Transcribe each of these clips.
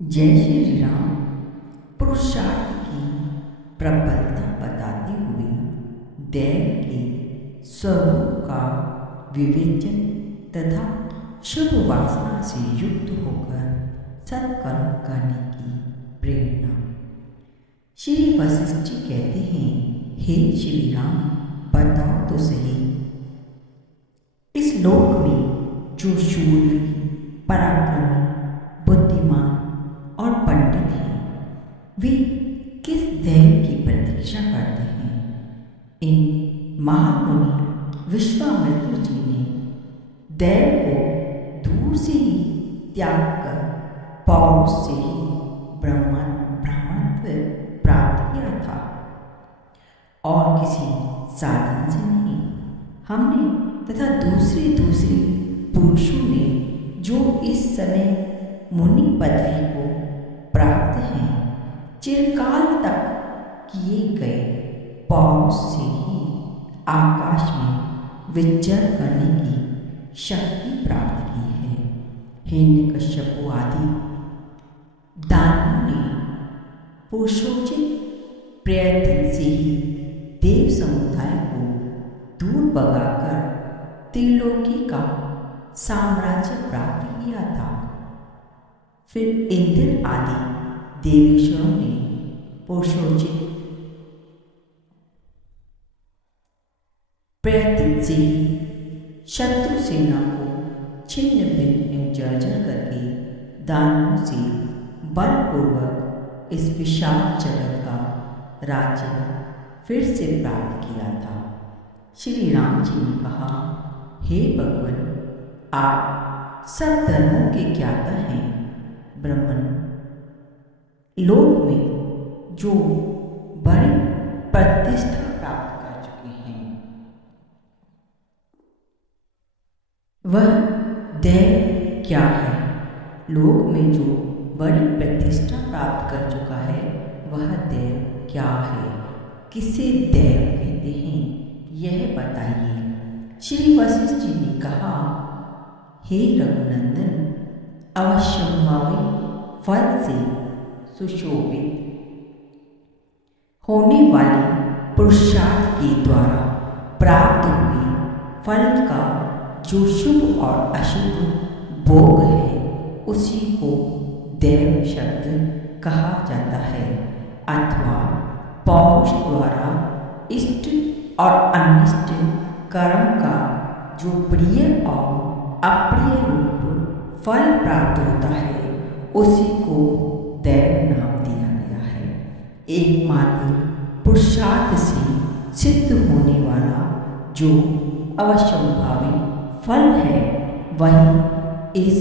जय श्री राम। पुरुषार्थ की प्रबलता बताते हुए दैव के स्वरूप का विवेचन तथा शुभ वासना से युक्त होकर सत्कर्म करने की प्रेरणा। श्री वशिष्ठ जी कहते हैं, हे श्री राम, बताओ तो सही, इस लोक में जो शूरवीर, पराक्रमी, बुद्धिमान और पंडित हैं, वे किस दैव की प्रतीक्षा करते हैं? इन महामुनि विश्वामित्र जी ने दैव को दूर से ही त्याग कर पौरुष से ही ब्रह्मत्व प्राप्त किया था और किसी साधन से नहीं। हमने तथा दूसरे पुरुषों ने जो इस समय मुनि पदवी को प्राप्त हैं, चिरकाल तक किए गए पौरुष से ही आकाश में विचरण करने की शक्ति प्राप्त की है। हिरण्यकश्यप आदि दानवों ने पुरुषोचित प्रयत्न से ही देव समुदाय को दूर भगाकर त्रिलोकी का साम्राज्य प्राप्त किया था। फिर इंद्र आदि देवेश्वरों ने पुरुषोचित प्रयत्न से ही शत्रु सेना को छिन्न भिन्न जर्जर करके दानवों से बलपूर्वक इस विशाल जगत का राज्य फिर से प्राप्त किया था। श्री राम जी ने कहा, हे भगवान, आप सब धर्मों के ज्ञाता हैं। ब्राह्मण लोक में जो बड़ी प्रतिष्ठा प्राप्त कर चुके हैं, वह दैव क्या है? लोक में जो बड़ी प्रतिष्ठा प्राप्त कर चुका है, वह दैव क्या है? किसे दैव कहते हैं, यह बताइए। श्री वशिष्ठ जी ने कहा, हे रघुनंदन, अवश्यंभावी फल से सुशोभित होने वाले पुरुषार्थ के द्वारा प्राप्त हुए फल का जो शुभ और अशुभ भोग है, उसी को दैव शब्द कहा जाता है। अथवा पौरुष द्वारा इष्ट और अनिष्ट कर्म का जो प्रिय और अप्रिय रूप फल प्राप्त होता है, उसी को दैव नाम दिया गया है। एकमात्र पुरुषार्थ से सिद्ध होने वाला जो अवश्यंभावी फल है, वही इस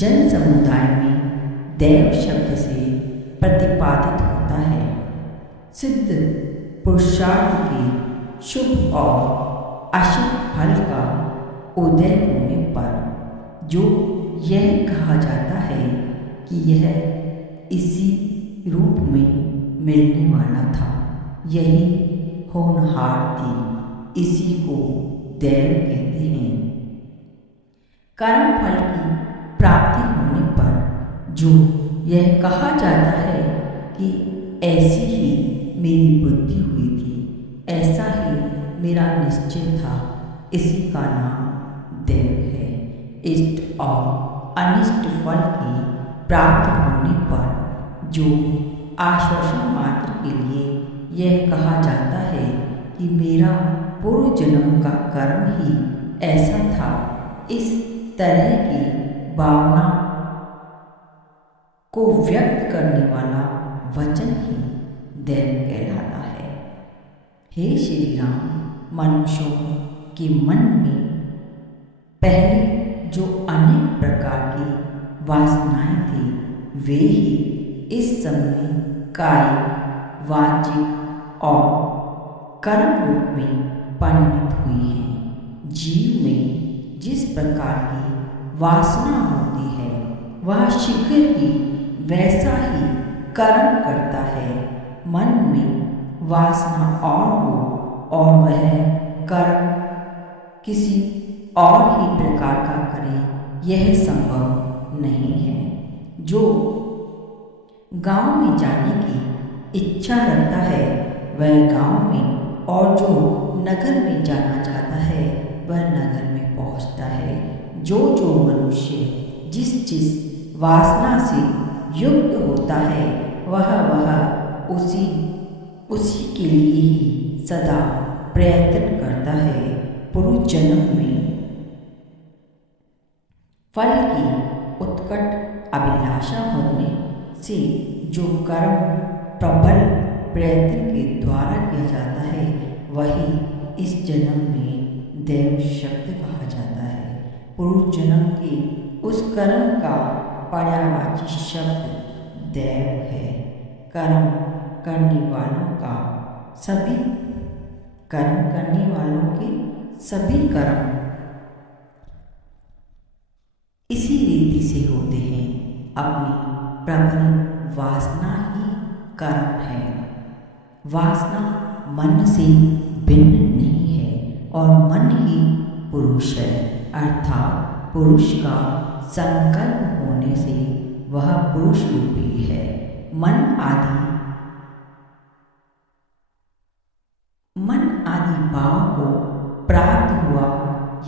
जन समुदाय में दैव शब्द से प्रतिपादित होता है। सिद्ध पुरुषार्थ के शुभ और अशुभ फल का उदय होने पर जो यह कहा जाता है कि यह इसी रूप में मिलने वाला था, यही होनहार थी, इसी को दैव कहते हैं। कर्म फल की प्राप्ति होने पर जो यह कहा जाता है कि ऐसी ही मेरी बुद्धि हुई थी, ऐसा ही मेरा निश्चय था, इसी का नाम दैव है। इष्ट और अनिष्ट फल की प्राप्त होने पर जो आश्वासन मात्र के लिए यह कहा जाता है कि मेरा पूर्व जन्म का कर्म ही ऐसा था, इस तरह की भावना को व्यक्त करने वाला वचन ही दैव कहलाता है। हे श्री राम, मनुष्यों के मन में पहले जो अनेक प्रकार की वासनाएं थी, वे ही इस समय कायिक, वाचिक और कर्म रूप में परिणित हुई हैं। जीव में जिस प्रकार की वासना होती है, वह शीघ्र ही वैसा ही कर्म करता है। मन में वासना और हो और वह कर्म किसी और ही प्रकार का करे, यह संभव नहीं है। जो गांव में जाने की इच्छा रखता है वह गांव में, और जो नगर में जाना चाहता है वह नगर में पहुंचता है। जो मनुष्य जिस वासना से युक्त होता है वह उसी के लिए ही सदा प्रयत्न करता है। पूर्व जन्म में फल की उत्कट अभिलाषा होने से जो कर्म प्रबल प्रयत्न के द्वारा किया जाता है वही इस जन्म में दैव शब्द कहा जाता है। पूर्व जन्म के उस कर्म का पर्यायवाची शब्द दैव है। कर्म करने वालों के सभी कर्म इसी रीति से होते हैं। अपनी प्रबल वासना ही कर्म है। वासना मन से भिन्न नहीं है और मन ही पुरुष है, अर्थात पुरुष का संकल्प होने से वह पुरुष रूपी है। मन आदि भाव को प्राप्त हुआ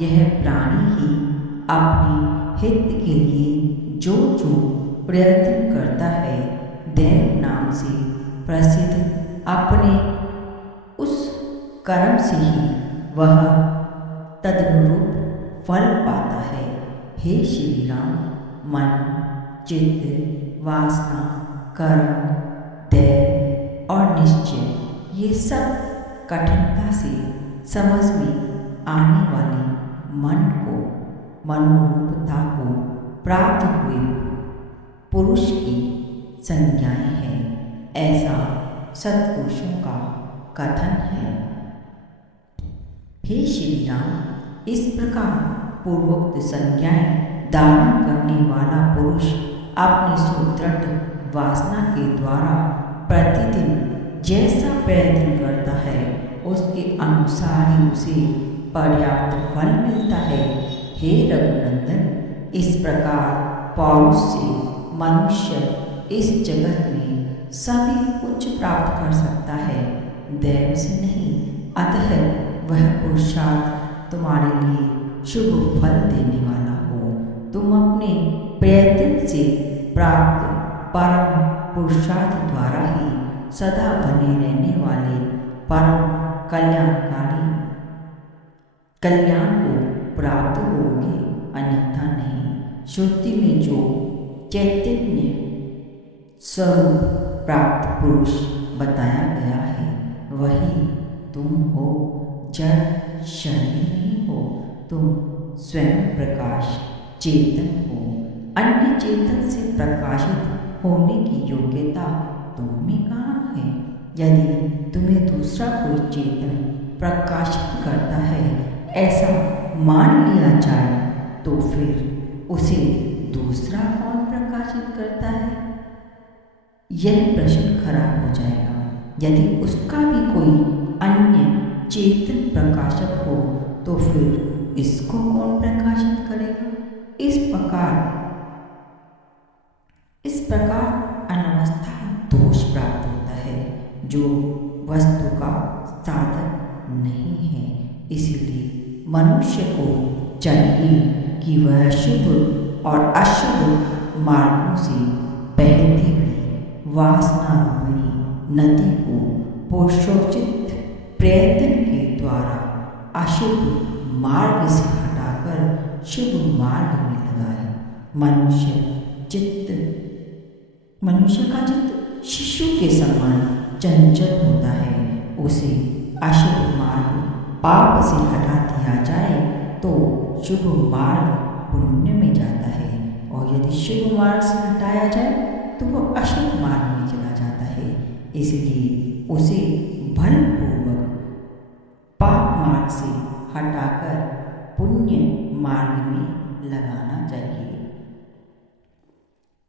यह प्राणी ही अपने हित के लिए जो प्रयत्न करता है, दैव नाम से प्रसिद्ध अपने उस कर्म से ही वह तदनुरूप फल पाता है। हे श्री राम, मन, चित्त, वासना, कर्म, दैव और निश्चय ये सब कठिनता से समझ में आने वाली मनोरूपता को प्राप्त हुए पुरुष की संज्ञाएं हैं, ऐसा सत्पुरुषों का कथन है। हे श्री राम, इस प्रकार पूर्वोक्त संज्ञाएं धारण करने वाला पुरुष अपनी सुदृढ़ वासना के द्वारा प्रतिदिन जैसा प्रयत्न करता है उसके अनुसार ही उसे पर्याप्त फल मिलता है। हे रघुनंदन, इस प्रकार पौरुष से मनुष्य इस जगत में सभी कुछ प्राप्त कर सकता है, दैव से नहीं। अतः वह पुरुषार्थ तुम्हारे लिए शुभ फल देने वाला हो। तुम अपने प्रयत्न से प्राप्त परम पुरुषार्थ द्वारा ही सदा बने रहने वाले परम कल्याण को प्राप्त होगे, अन्यथा नहीं। श्रुति में जो चैतन्य स्वरूप प्राप्त पुरुष बताया गया है वही तुम हो। जड़ शरीर नहीं हो, तुम स्वयं प्रकाश चेतन हो। अन्य चेतन से प्रकाशित होने की योग्यता तुम में कहाँ है? यदि तुम्हें दूसरा कोई चेतन प्रकाशित करता है ऐसा मान लिया जाए तो फिर उसे दूसरा कौन प्रकाशित करता है? यह प्रश्न खड़ा हो जाएगा। यदि उसका भी कोई अन्य चेतन प्रकाशक हो तो फिर इसको कौन प्रकाशित करेगा? इस प्रकार अनवस्था दोष प्राप्त होता है जो वस्तु का साधक नहीं है। इसलिए मनुष्य को चाहिए कि वह शुभ और अशुभ मार्गों से बहती हुई वासना रूपी नदी को पुरुषोचित प्रयत्न के द्वारा अशुभ मार्ग से हटाकर शुभ मार्ग में लगाए। मनुष्य का चित्त शिशु के समान चंचल होता है। उसे अशुभ मार्ग पाप से हटा दिया जाए तो शुभ मार्ग पुण्य में जाता है, और यदि शुभ मार्ग से हटाया जाए तो वह अशुभ मार्ग में चला जाता है। इसलिए उसे बलपूर्वक पाप मार्ग से हटाकर पुण्य मार्ग में लगाना चाहिए।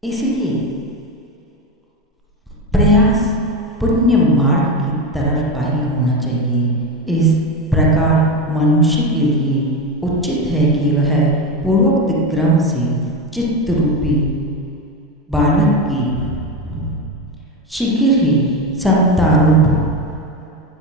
इसलिए प्रयास पुण्य मार्ग की तरफ का ही होना चाहिए। इस प्रकार मनुष्य के लिए उचित है कि वह पूर्वोक्त क्रम से चित्त रूपी बालक की शीघ्र ही संतारूप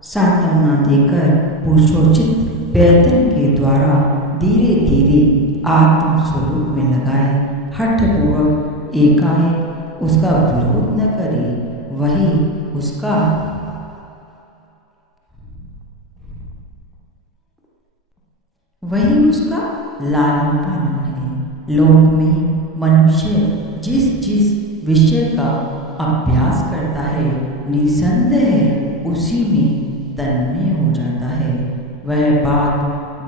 सांत्वना देकर पुरुषोचित वेतन के द्वारा धीरे धीरे आत्मस्वरूप में लगाए, हठपूर्वक एकाएक उसका विरोध न करे, वही उसका लालन पालन है। लोक में मनुष्य जिस जिस विषय का अभ्यास करता है, निसंदेह उसी में तन्मय हो जाता है। वह बात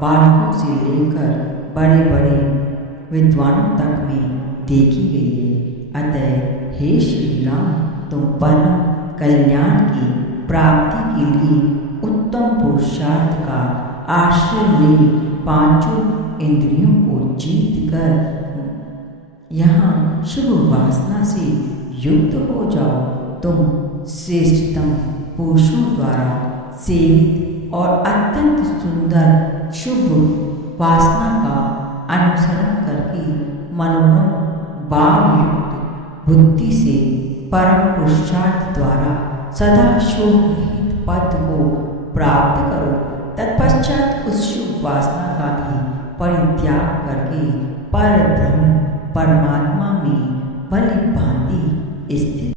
बालकों से लेकर बड़े बड़े विद्वानों तक में देखी गई है। अतः हे श्री राम, तुम परम कल्याण की प्राप्ति के लिए उत्तम पुरुषार्थ का आश्रय ले पांचों इंद्रियों को जीत कर यहाँ शुभ वासना से युक्त हो जाओ। तुम श्रेष्ठतम पुरुषों द्वारा सेवित और अत्यंत सुंदर शुभ वासना का अनुसरण करके मनोरम भावयुक्त बुद्धि से परम पुरुषार्थ द्वारा सदा शोक रहित पद को प्राप्त करो। तत्पश्चात उस शुभ वासना का भी परित्याग करके परब्रह्म परमात्मा में भली भांति स्थित